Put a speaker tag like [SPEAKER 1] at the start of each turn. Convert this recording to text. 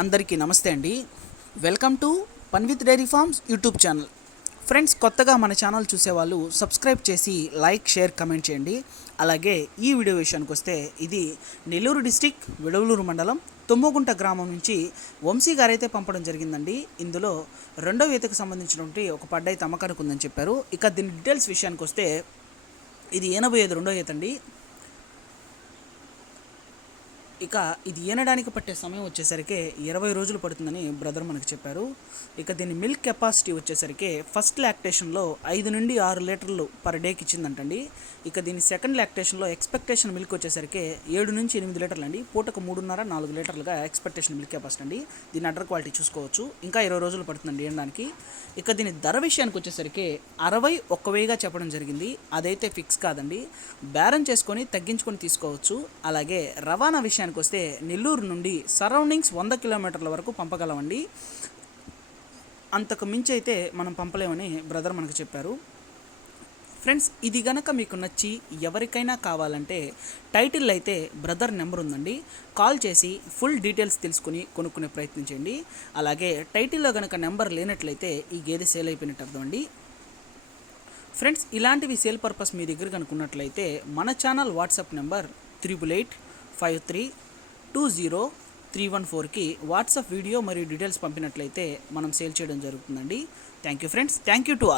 [SPEAKER 1] అందరికీ నమస్తే అండి. Welcome to Panvith dairy farms YouTube channel. Friends కొత్తగా మన ఛానల్ చూసేవాళ్ళు సబ్స్క్రైబ్ చేసి లైక్ షేర్ కమెంట్ చేయండి. అలాగే ఈ వీడియో విషయానికి వస్తే ఇది నెల్లూరు డిస్టిక్ విడవలూరు మండలం తుమ్మగుంట గ్రామం నుంచి వంశీ గారైతే పంపడం జరిగిందండి. ఇందులో రెండో ఈతకు సంబంధించినటువంటి ఒక పడ్డాయి తమ్మకానికి ఉందని చెప్పారు. ఇక దీని డీటెయిల్స్ విషయానికి వస్తే ఇది ఎనభై ఐదు రెండో ఈత అండి. ఇక ఇది ఈనడానికి పట్టే సమయం వచ్చేసరికి ఇరవై రోజులు పడుతుందని బ్రదర్ మనకు చెప్పారు. ఇక దీని మిల్క్ కెపాసిటీ వచ్చేసరికి ఫస్ట్ లాక్టేషన్లో ఐదు నుండి ఆరు లీటర్లు పర్ డేకి ఇచ్చిందంటండి. ఇక దీని సెకండ్ లాక్టేషన్లో ఎక్స్పెక్టేషన్ మిల్క్ వచ్చేసరికి ఏడు నుంచి ఎనిమిది లీటర్లు అండి పూటకు మూడున్నర నాలుగు లీటర్లుగా ఎక్స్పెక్టేషన్ మిల్క్ కెపాసిటీ అండి. దీని అడర్ క్వాలిటీ చూసుకోవచ్చు. ఇంకా ఇరవై రోజులు పడుతుందండి ఈనడానికి. ఇక దీని ధర విషయానికి వచ్చేసరికి అరవై ఒక్క వేగా చెప్పడం జరిగింది. అదైతే ఫిక్స్ కాదండి. బేరం చేసుకొని తగ్గించుకొని తీసుకోవచ్చు. అలాగే రవాణా విషయానికి వస్తే నెల్లూరు నుండి సరౌండింగ్స్ వంద కిలోమీటర్ల వరకు పంపగలమండి. అంతకు మించి అయితే మనం పంపలేమని బ్రదర్ మనకు చెప్పారు. ఫ్రెండ్స్ ఇది గనక మీకు నచ్చి ఎవరికైనా కావాలంటే టైటిల్ అయితే బ్రదర్ నెంబర్ ఉందండి. కాల్ చేసి ఫుల్ డీటెయిల్స్ తెలుసుకుని కొనుక్కునే ప్రయత్నించండి అలాగే టైటిల్లో గనక నెంబర్ లేనట్లయితే ఈ గేదె సేల్ అయిపోయినట్టు అర్థం అండి. ఫ్రెండ్స్ ఇలాంటివి సేల్ పర్పస్ మీ దగ్గర కనుక్కున్నట్లయితే మన channel WhatsApp number triple eight five three two zero three one ఫోర్కి వాట్సాప్ వీడియో మరియు డీటెయిల్స్ పంపినట్లయితే మనం సేల్ చేయడం జరుగుతుందండి. Thank you friends. Thank you to all.